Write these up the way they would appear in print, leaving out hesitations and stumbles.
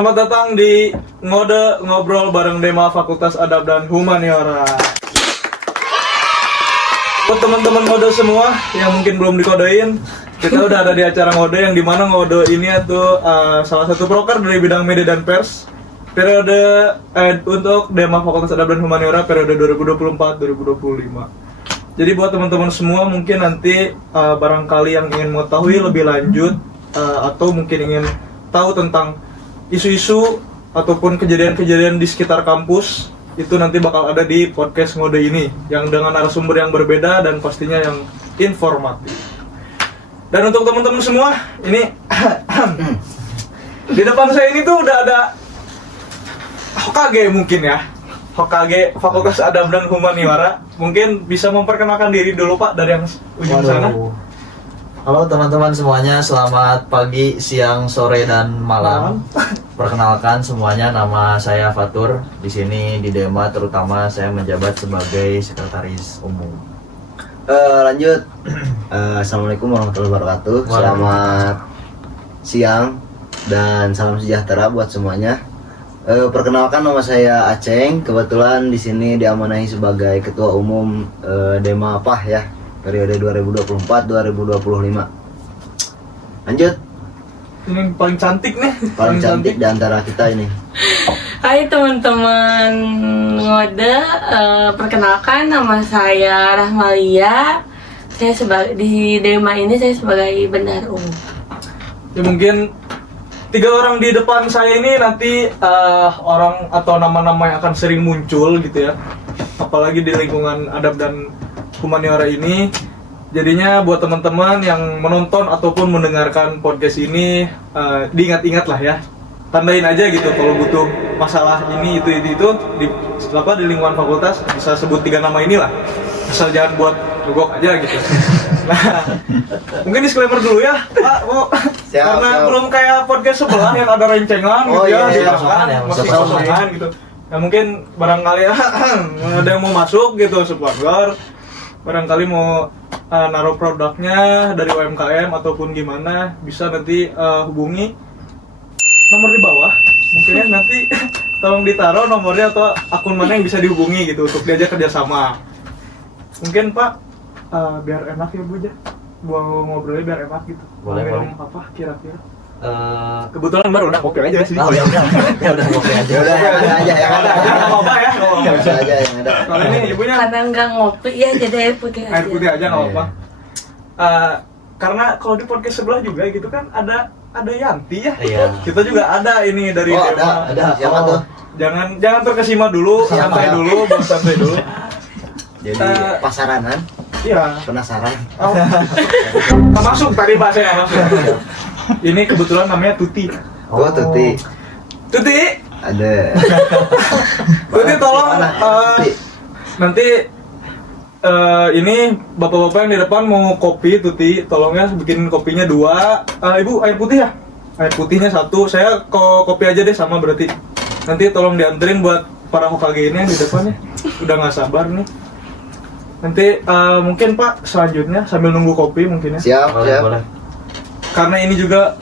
Selamat datang di Ngode Ngobrol bareng Dema Fakultas Adab dan Humaniora. Buat teman-teman Ngode semua yang mungkin belum dikodein, kita udah ada di acara Ngode yang dimana Ngode ini tuh salah satu proker dari bidang media dan pers. Periode untuk Dema Fakultas Adab dan Humaniora periode 2024-2025. Jadi buat teman-teman semua mungkin nanti barangkali yang ingin mengetahui lebih lanjut atau mungkin ingin tahu tentang isu-isu ataupun kejadian-kejadian di sekitar kampus, itu nanti bakal ada di podcast Ngode ini yang dengan narasumber yang berbeda dan pastinya yang informatif. Dan untuk teman-teman semua, ini di depan saya ini tuh udah ada Hokage mungkin ya, Hokage Fakultas Adab dan Humaniora. Mungkin bisa memperkenalkan diri dulu Pak dari yang ujung sana. Halo teman-teman semuanya, selamat pagi, siang, sore, dan malam. Perkenalkan semuanya, nama saya Fatur. Di sini di Dema terutama saya menjabat sebagai sekretaris umum. Lanjut. Assalamualaikum warahmatullahi wabarakatuh. Selamat siang dan salam sejahtera buat semuanya. Perkenalkan nama saya Aceng. Kebetulan di sini diamanahi sebagai ketua umum Dema PAH ya, periode 2024-2025. Lanjut. Ini paling cantik nih. Paling cantik di antara kita ini. Hai teman-teman Ngode, perkenalkan nama saya Rahmalia. Saya di Dema ini saya sebagai bendahara umum. Ya mungkin 3 orang di depan saya ini nanti orang atau nama-nama yang akan sering muncul gitu ya. Apalagi di lingkungan adab dan humaniora ini. Jadinya buat teman-teman yang menonton ataupun mendengarkan podcast ini diingat-ingat lah ya. Tandain aja gitu kalau butuh masalah ini itu di lingkungan fakultas bisa sebut 3 nama inilah. Asal jangan buat gogok aja gitu. Nah, mungkin disclaimer dulu ya, Pak. Karena siap. Belum kayak podcast sebelah yang ada rencengan gitu ya, iya, masih kosongan gitu. Nah, mungkin barangkali ada yang mau masuk gitu sponsor, barangkali mau naruh produknya dari UMKM ataupun gimana, bisa nanti hubungi nomor di bawah. Mungkin ya nanti tolong ditaruh nomornya atau akun mana yang bisa dihubungi gitu untuk diajak kerjasama. Mungkin Pak, biar enak ya Bu aja, mau ngobrolnya biar enak gitu. Boleh. Apa kira-kira? Kebetulan baru udah ngopi aja sih. Oh ya udah ngopi aja. Ya udah yang ada Nggak apa-apa ya. Bisa aja yang ada. Kalau ini ibunya Karena nggak ngopi ya jadi air putih aja. air putih aja nggak apa-apa. Karena kalau di podcast sebelah juga gitu kan ada Yanti ya. Iya. Kita juga ada ini dari Oh, Dema. ada. Siapa tuh? Jangan terkesima dulu, santai dulu, bos santai dulu. Jadi pasaranan, Iya. penasaran. Oh. Nggak masuk tadi bahasanya nggak masuk. Ini kebetulan namanya Tuti. Oh, Tuti. Tuti, Ada. Tuti tolong Mana? Tuti. nanti ini bapak-bapak yang di depan mau kopi. Tuti, tolong ya bikin kopinya 2. Ibu air putih ya? Air putihnya 1. Saya kopi aja deh sama berarti. Nanti tolong dianterin buat para Hokage ini yang di depannya. Udah nggak sabar nih. Nanti mungkin Pak selanjutnya sambil nunggu kopi mungkin ya. Siap, siap. Boleh. Karena ini juga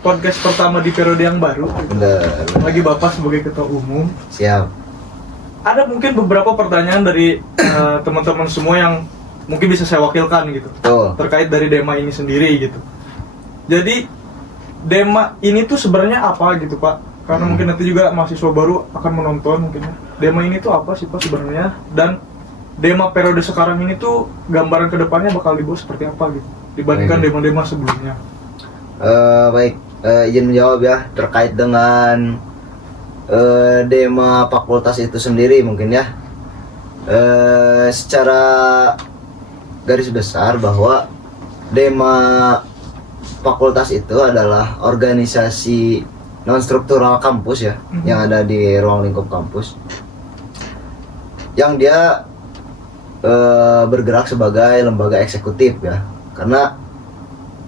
podcast pertama di periode yang baru. Bener. Lagi Bapak sebagai ketua umum. Siap. Ada mungkin beberapa pertanyaan dari teman-teman semua yang mungkin bisa saya wakilkan gitu. Betul. Terkait dari Dema ini sendiri gitu. Jadi Dema ini tuh sebenarnya apa gitu Pak? Karena mungkin nanti juga mahasiswa baru akan menonton mungkin ya. Dema ini tuh apa sih Pak sebenarnya? Dan Dema periode sekarang ini tuh gambaran kedepannya bakal dibawa seperti apa gitu dibandingkan Dema-Dema sebelumnya. Baik, izin menjawab ya terkait dengan Dema fakultas itu sendiri mungkin ya. Secara garis besar bahwa Dema fakultas itu adalah organisasi non struktural kampus ya, yang ada di ruang lingkup kampus, yang dia bergerak sebagai lembaga eksekutif ya, karena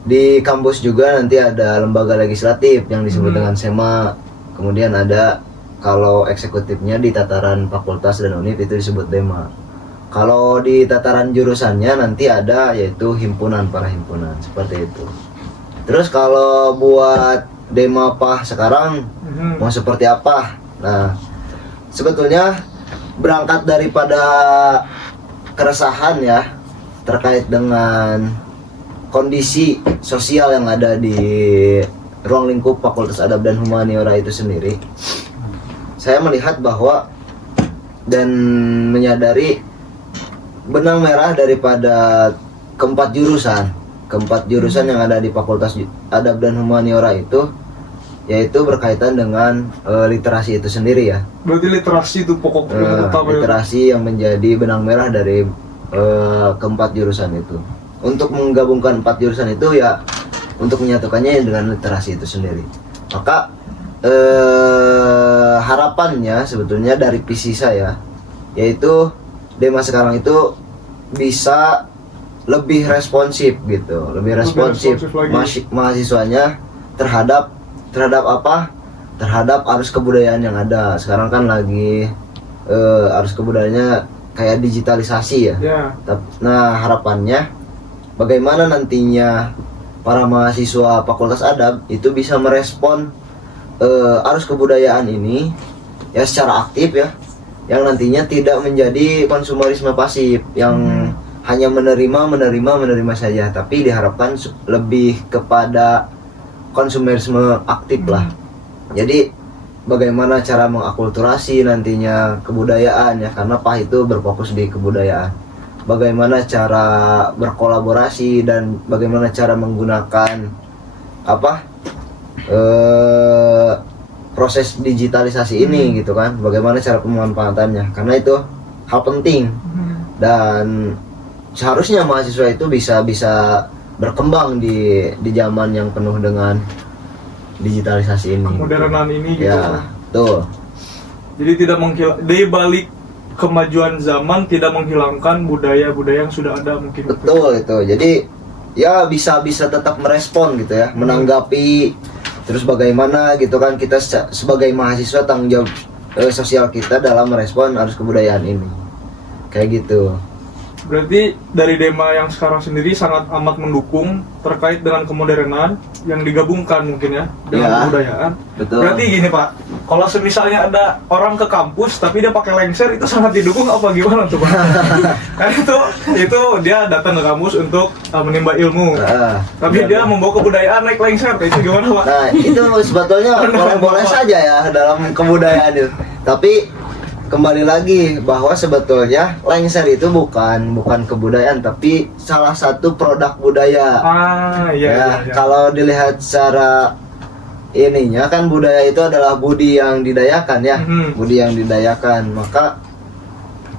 di kampus juga nanti ada lembaga legislatif yang disebut dengan SEMA, kemudian ada kalau eksekutifnya di tataran fakultas dan univ itu disebut Dema. Kalau di tataran jurusannya nanti ada yaitu himpunan, para himpunan seperti itu. Terus kalau buat Dema apa sekarang mau seperti apa. Nah, sebetulnya berangkat daripada keresahan ya terkait dengan kondisi sosial yang ada di ruang lingkup Fakultas Adab dan Humaniora itu sendiri. Saya melihat bahwa dan menyadari benang merah daripada keempat jurusan yang ada di Fakultas Adab dan Humaniora itu, yaitu berkaitan dengan literasi itu sendiri ya. Berarti literasi itu pokok yang utama. Literasi yang menjadi benang merah dari keempat jurusan itu. Untuk menggabungkan 4 jurusan itu ya untuk menyatukannya dengan literasi itu sendiri. Maka harapannya sebetulnya dari visi saya, yaitu Dema sekarang itu bisa lebih responsif gitu, lebih responsif mahasiswanya terhadap apa? Terhadap arus kebudayaan yang ada. Sekarang kan lagi arus kebudayaannya kayak digitalisasi ya. Nah, harapannya bagaimana nantinya para mahasiswa Fakultas Adab itu bisa merespon arus kebudayaan ini ya secara aktif ya, yang nantinya tidak menjadi konsumerisme pasif yang hanya menerima saja, tapi diharapkan lebih kepada konsumerisme aktif lah. Jadi bagaimana cara mengakulturasi nantinya kebudayaan ya, karena PAH itu berfokus di kebudayaan. Bagaimana cara berkolaborasi dan bagaimana cara menggunakan apa proses digitalisasi ini gitu kan, bagaimana cara pemanfaatannya, karena itu hal penting dan seharusnya mahasiswa itu bisa berkembang di zaman yang penuh dengan digitalisasi ini, kemodernan ini gitu ya. Tuh. Jadi tidak di balik kemajuan zaman tidak menghilangkan budaya-budaya yang sudah ada mungkin. Betul itu. Jadi ya bisa tetap merespon gitu ya, menanggapi terus bagaimana gitu kan kita sebagai mahasiswa tanggung jawab sosial kita dalam merespon arus kebudayaan ini. Kayak gitu. Berarti dari Dema yang sekarang sendiri sangat amat mendukung terkait dengan kemodernan yang digabungkan mungkin ya dengan kebudayaan. Betul. Berarti gini Pak, kalau semisalnya ada orang ke kampus tapi dia pakai lengser itu sangat didukung apa gimana tuh Pak? Kan itu dia datang ke kampus untuk menimba ilmu. Tapi dia membawa kebudayaan naik lengser, itu gimana Pak? Nah, itu sebetulnya boleh saja ya dalam kebudayaan itu. Tapi kembali lagi bahwa sebetulnya lengser itu bukan kebudayaan tapi salah satu produk budaya. Iya. Kalau dilihat secara ininya kan budaya itu adalah budi yang didayakan ya. Budi yang didayakan. Maka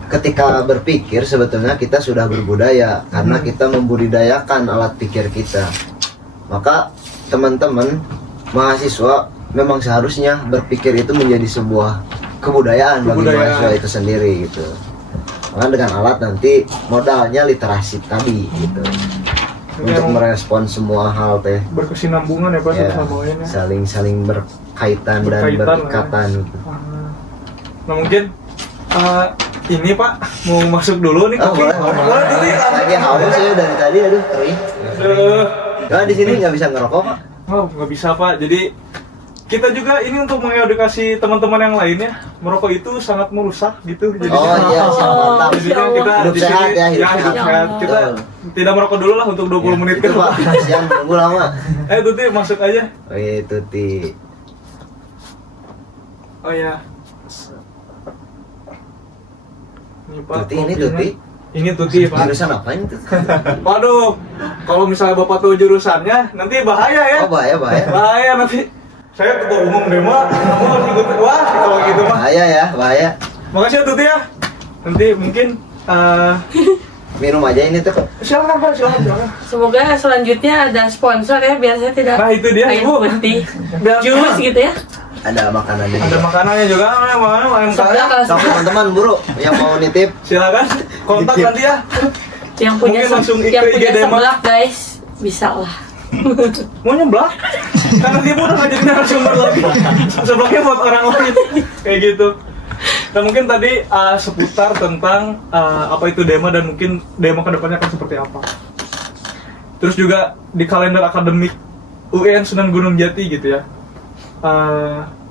ketika berpikir sebetulnya kita sudah berbudaya karena kita membudidayakan alat pikir kita. Maka teman-teman mahasiswa memang seharusnya berpikir itu menjadi sebuah kebudayaan bagi mahasiswa itu sendiri gitu. Karena dengan alat nanti modalnya literasi tadi gitu. Untuk merespon semua hal teh. Berkesinambungan ya Pak sama lainnya. Saling berkaitan dan berikatan gitu. Nah mungkin ini Pak mau masuk dulu nih kopi. Boleh. Lagi haus ya dari tadi, aduh kering. Nah di sini nggak bisa ngerokok Pak? Oh nggak bisa Pak. Jadi kita juga ini untuk mengedukasi teman-teman yang lainnya, merokok itu sangat merusak gitu. Jadi mantap. Jadi kita hidup di sehat sini ya, hidup sehat. Kita tidak merokok dulu lah untuk 20 menit itu Pak, kasihan menunggu lama. Tuti masuk aja. Oh iya Tuti. Oh ya. Ini Pak. Tuti ini Tuti. Ini Tuti Pak. Jurusan apa ini Tuti? Waduh, kalau misalnya Bapak tahu jurusannya, nanti bahaya ya. Oh bahaya. Bahaya nanti. Saya ketua umum Dema, kamu harus ikut. Wah, kalau gitu mah. Bahaya. Makasih ya Tuti ya. Nanti mungkin minum aja ini tuh. Silakan Pak, silakan. Semoga selanjutnya ada sponsor ya, biar saya tidak Nah, itu dia, air Ibu. putih, jus gitu ya. Ada makanannya. Ada makanannya juga, Sebelah kalau Sama teman-teman buru yang mau nitip. silakan kontak nanti ya. yang punya Mungkin langsung yang ke punya IG Dema. sebelah guys, bisa lah. Mau nyeblak? Karena dia udah nggak jadi narasumber lagi. Sebelahnya buat orang lain kayak gitu. Nah mungkin tadi seputar tentang apa itu Dema dan mungkin Dema kedepannya akan seperti apa. Terus juga di kalender akademik UN Sunan Gunung Jati gitu ya.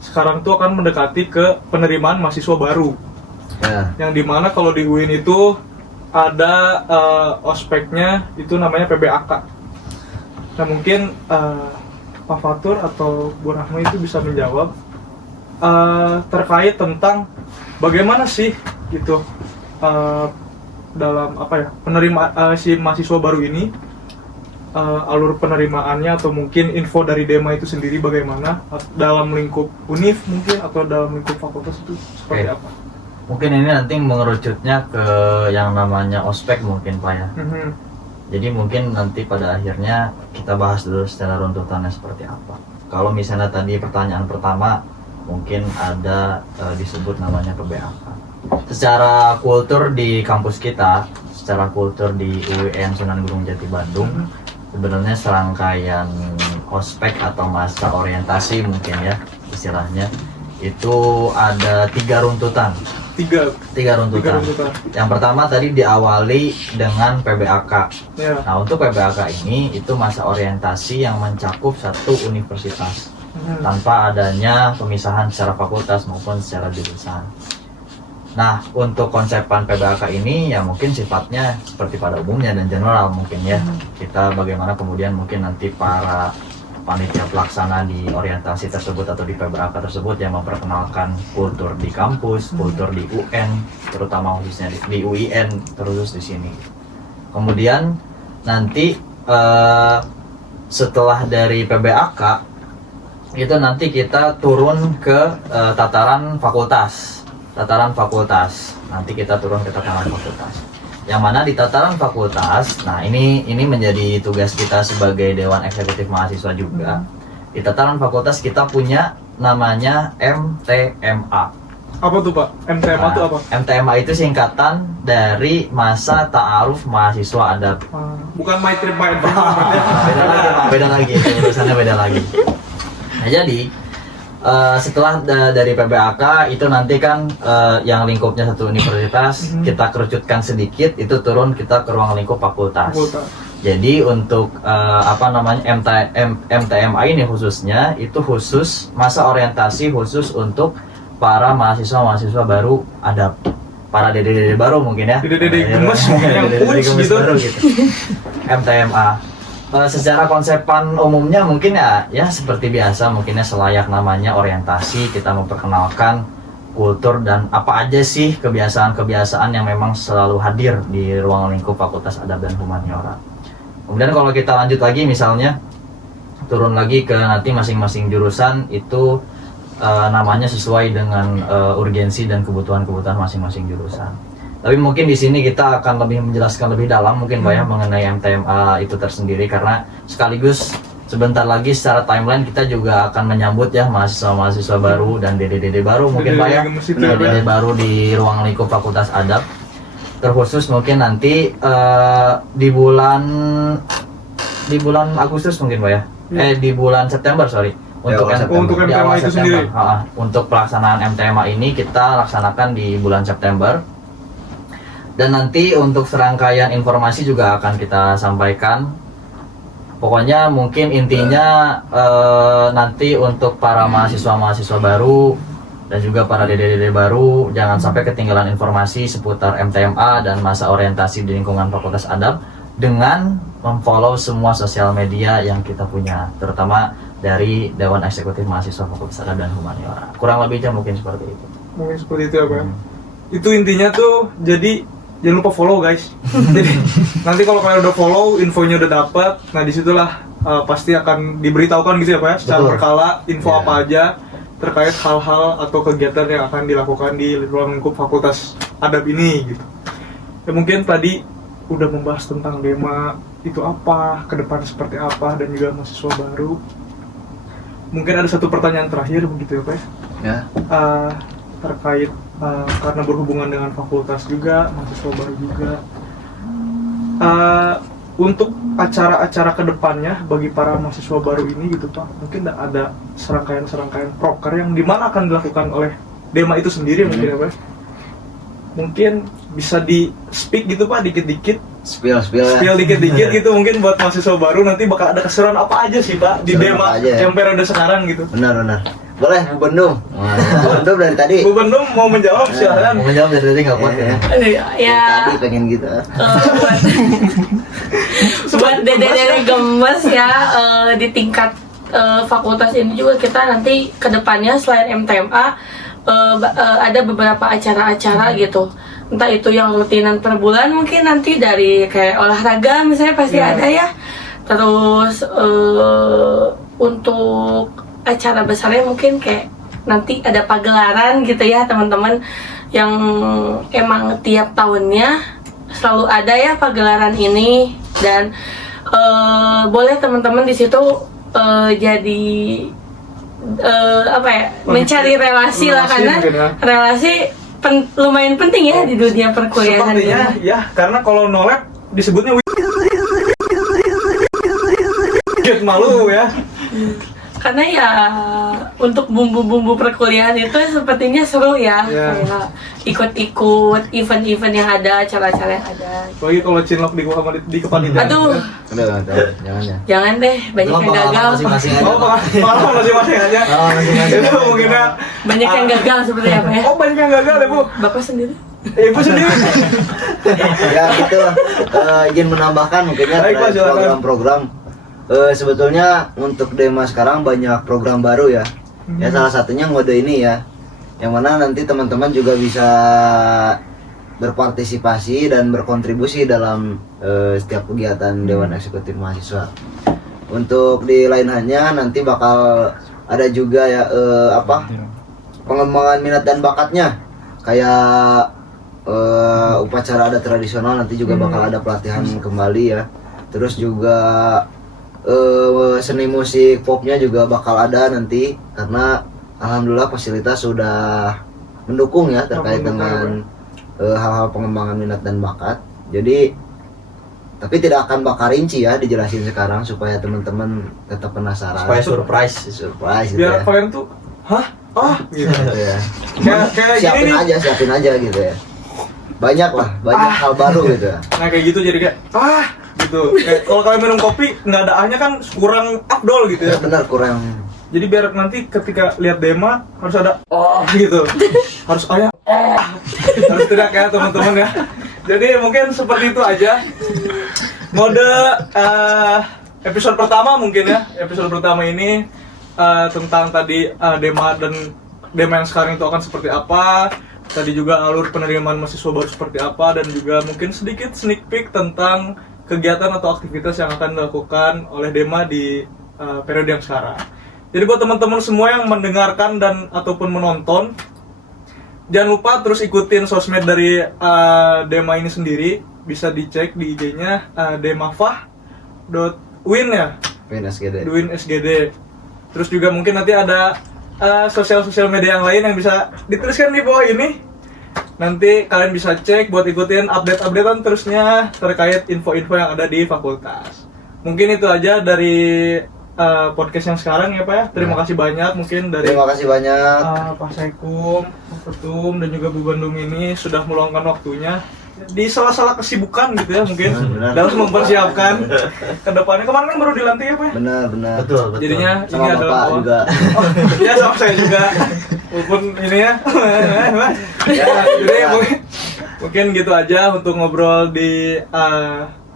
sekarang tuh akan mendekati ke penerimaan mahasiswa baru, Ya. yang dimana kalau di UIN itu ada ospeknya itu namanya PBAK. Nah mungkin Pak Fatur atau Bu Rahma itu bisa menjawab terkait tentang bagaimana sih gitu dalam apa ya penerimaan si mahasiswa baru ini, alur penerimaannya atau mungkin info dari Dema itu sendiri bagaimana dalam lingkup UNIF mungkin atau dalam lingkup fakultas itu seperti Oke. apa? Mungkin ini nanti mengerucutnya ke yang namanya ospek mungkin Pak ya. Mhm. Jadi mungkin nanti pada akhirnya kita bahas dulu secara runtutannya seperti apa. Kalau misalnya tadi pertanyaan pertama mungkin ada disebut namanya PBAK. Secara kultur di kampus kita, secara kultur di UIN Sunan Gunung Jati Bandung, sebenarnya serangkaian ospek atau masa orientasi mungkin ya istilahnya itu ada 3 runtutan. Tiga runtutan. Yang pertama tadi diawali dengan PBAK. Ya. Nah untuk PBAK ini itu masa orientasi yang mencakup satu universitas tanpa adanya pemisahan secara fakultas maupun secara jurusan. Nah untuk konsepan PBAK ini ya mungkin sifatnya seperti pada umumnya dan general mungkin ya. Kita bagaimana kemudian mungkin nanti para panitia pelaksana di orientasi tersebut atau di PBAK tersebut yang memperkenalkan kultur di kampus, kultur di UN, terutama khususnya di UIN terus di sini. Kemudian nanti setelah dari PBAK itu nanti kita turun ke tataran fakultas. Nanti kita turun ke tataran fakultas. Yang mana di tataran fakultas, nah ini menjadi tugas kita sebagai Dewan Eksekutif Mahasiswa juga. Di tataran fakultas kita punya namanya MTMA. Apa tuh Pak? MTMA itu apa? MTMA itu singkatan dari Masa Ta'aruf Mahasiswa Adab. Bukan My Trip My Adventure. Beda lagi, urusannya beda lagi. Nah jadi setelah dari PBAK itu nanti kan yang lingkupnya satu universitas kita kerucutkan sedikit itu turun kita ke ruang lingkup fakultas. Jadi untuk MTMA ini khususnya itu khusus masa orientasi khusus untuk para mahasiswa baru adab, para dede baru mungkin ya. Dede gemes yang Dede push gemes gitu. baru gitu. MTMA. Secara konsepan umumnya mungkin ya seperti biasa mungkinnya selayak namanya orientasi, kita memperkenalkan kultur dan apa aja sih kebiasaan-kebiasaan yang memang selalu hadir di ruang lingkup Fakultas Adab dan Humaniora. Kemudian kalau kita lanjut lagi misalnya turun lagi ke nanti masing-masing jurusan itu namanya sesuai dengan urgensi dan kebutuhan-kebutuhan masing-masing jurusan. Tapi mungkin di sini kita akan lebih menjelaskan lebih dalam mungkin Pak ya mengenai MTMA itu tersendiri karena sekaligus sebentar lagi secara timeline kita juga akan menyambut ya mahasiswa-mahasiswa baru dan dede baru mungkin Pak ya, dede baru di ruang lingkup Fakultas Adab. Terkhusus mungkin nanti di bulan Agustus mungkin Pak ya. Di bulan September untuk MTMA itu sendiri. Untuk pelaksanaan MTMA ini kita laksanakan di bulan September. Dan nanti untuk serangkaian informasi juga akan kita sampaikan. Pokoknya mungkin intinya nanti untuk para mahasiswa baru dan juga para dede baru jangan sampai ketinggalan informasi seputar MTMA dan masa orientasi di lingkungan Fakultas Adab dengan memfollow semua sosial media yang kita punya, terutama dari Dewan Eksekutif Mahasiswa Fakultas Adab dan Humaniora. Kurang lebihnya mungkin seperti itu. Mungkin seperti itu ya Pak. Itu intinya tuh jadi jangan lupa follow guys. Jadi nanti kalau kalian udah follow, infonya udah dapat, nah disitulah pasti akan diberitahukan gitu ya Pak ya, secara berkala info apa aja terkait hal-hal atau kegiatan yang akan dilakukan di ruang lingkup Fakultas Adab ini gitu. Ya mungkin tadi udah membahas tentang Dema itu apa, ke depan seperti apa, dan juga mahasiswa baru. Mungkin ada satu pertanyaan terakhir begitu ya Pak Ya. terkait karena berhubungan dengan fakultas juga, mahasiswa baru juga. Untuk acara-acara kedepannya bagi para mahasiswa baru ini gitu Pak, mungkin ada serangkaian proker yang dimana akan dilakukan oleh Dema itu sendiri mungkin ya Pak. Mungkin bisa di speak gitu Pak, dikit-dikit. Spill Dikit-dikit gitu mungkin buat mahasiswa baru nanti bakal ada keseruan apa aja sih Pak di Keseruan Dema apa aja ya? yang periode sekarang gitu. Benar. Boleh Bu Bendum. Wah, Bu Bendum dari tadi. Bu Bendum mau menjawab silahkan. Mau menjawab dari tadi nggak kuat ya? Ya, Tadi pengen gitu. buat dede-dede gemes ya, di tingkat fakultas ini juga kita nanti kedepannya selain MTMA ada beberapa acara-acara gitu, entah itu yang rutinan per bulan, mungkin nanti dari kayak olahraga misalnya pasti ada ya. Terus untuk acara besarnya mungkin kayak nanti ada pagelaran gitu ya teman-teman, yang emang tiap tahunnya selalu ada ya pagelaran ini. Dan boleh teman-teman di situ jadi apa ya, mencari relasi lah, karena mungkin ya. relasi lumayan penting ya di dunia perkuliahan Sepertinya ini. ya, karena kalau no lab disebutnya malu ya. Karena ya untuk bumbu-bumbu perkuliahan itu sepertinya seru ya, Ya. kayak ikut-ikut event-event yang ada, acara-acara yang ada. Apalagi kalau cinlok di kepanitiaan. Aduh, Udah, jangan ya. jangan deh, banyak Belum yang pengalaman gagal. masing-masing aja. Oh, pengalaman masing-masing aja. Pengalaman masing-masing. Itu mungkinnya Banyak yang gagal seperti apa ya? oh, banyak yang gagal ya, Bu. Bapak sendiri? Ibu sendiri. Ya gitu. Izin menambahkan mungkinnya Baik, Pak, terkait silakan. program-program. Sebetulnya untuk Dema sekarang banyak program baru ya. Ya salah satunya ngode ini ya. Yang mana nanti teman-teman juga bisa berpartisipasi dan berkontribusi dalam setiap kegiatan Dewan Eksekutif Mahasiswa. Untuk di lain halnya nanti bakal ada juga ya pengembangan minat dan bakatnya, kayak upacara adat tradisional nanti juga bakal ada pelatihan kembali ya. Terus juga seni musik popnya juga bakal ada nanti, karena alhamdulillah fasilitas sudah mendukung ya terkait dengan hal-hal pengembangan minat dan bakat. Jadi tapi tidak akan bakal rinci ya dijelasin sekarang supaya teman-teman tetap penasaran. Supaya surprise. Surprise gitu Biar ya. kalian tuh, hah? Ah, gitu. Ya. Kayak Siapin gini nih. siapin aja gitu ya. Banyak hal baru gitu ya. Nah kayak gitu jadi kayak gitu. Kayak kalau kalian minum kopi nggak ada ahnya kan kurang afdol gitu ya. Ya benar kurang. Jadi biar nanti ketika lihat Dema harus ada gitu. Harus ayah harus tidak ya teman-teman ya. Jadi mungkin seperti itu aja. Mode episode pertama mungkin ya. Episode pertama ini tentang tadi Dema dan Dema yang sekarang itu akan seperti apa. Tadi juga alur penerimaan mahasiswa baru seperti apa, dan juga mungkin sedikit sneak peek tentang kegiatan atau aktivitas yang akan dilakukan oleh Dema di periode yang sekarang. Jadi buat teman-teman semua yang mendengarkan dan ataupun menonton, jangan lupa terus ikutin sosmed dari Dema ini sendiri. Bisa dicek di IG-nya demafah.win ya, PNSGD. Win SGD. Terus juga mungkin nanti ada sosial media yang lain yang bisa dituliskan di bawah ini. Nanti kalian bisa cek buat ikutin update-updatean terusnya terkait info-info yang ada di fakultas. Mungkin itu aja dari podcast yang sekarang ya Pak ya. Terima kasih banyak mungkin dari Terima kasih banyak. Pak Saikum, Pak Ketum, dan juga Bu Bandung ini sudah meluangkan waktunya di salah-salah kesibukan gitu ya mungkin Benar. dalam mempersiapkan ke depannya. Kemarin kan baru dilantik ya Pak ya? Benar. Betul. Jadinya ini Sama adalah Bapak awal. juga. Oh, ya sama saya juga. Walaupun ini ya. Ya, jadi mungkin gitu aja untuk ngobrol di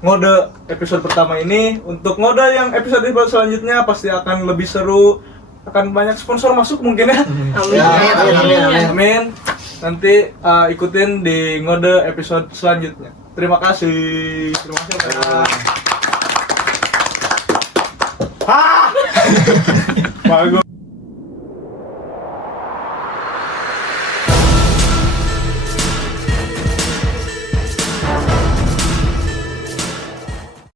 ngode episode pertama ini. Untuk ngode yang episode selanjutnya pasti akan lebih seru. Akan banyak sponsor masuk mungkin ya. Amin. Ya, amin. Amin. Nanti ikutin di ngode episode selanjutnya. Terima kasih. Terima kasih. Bagus.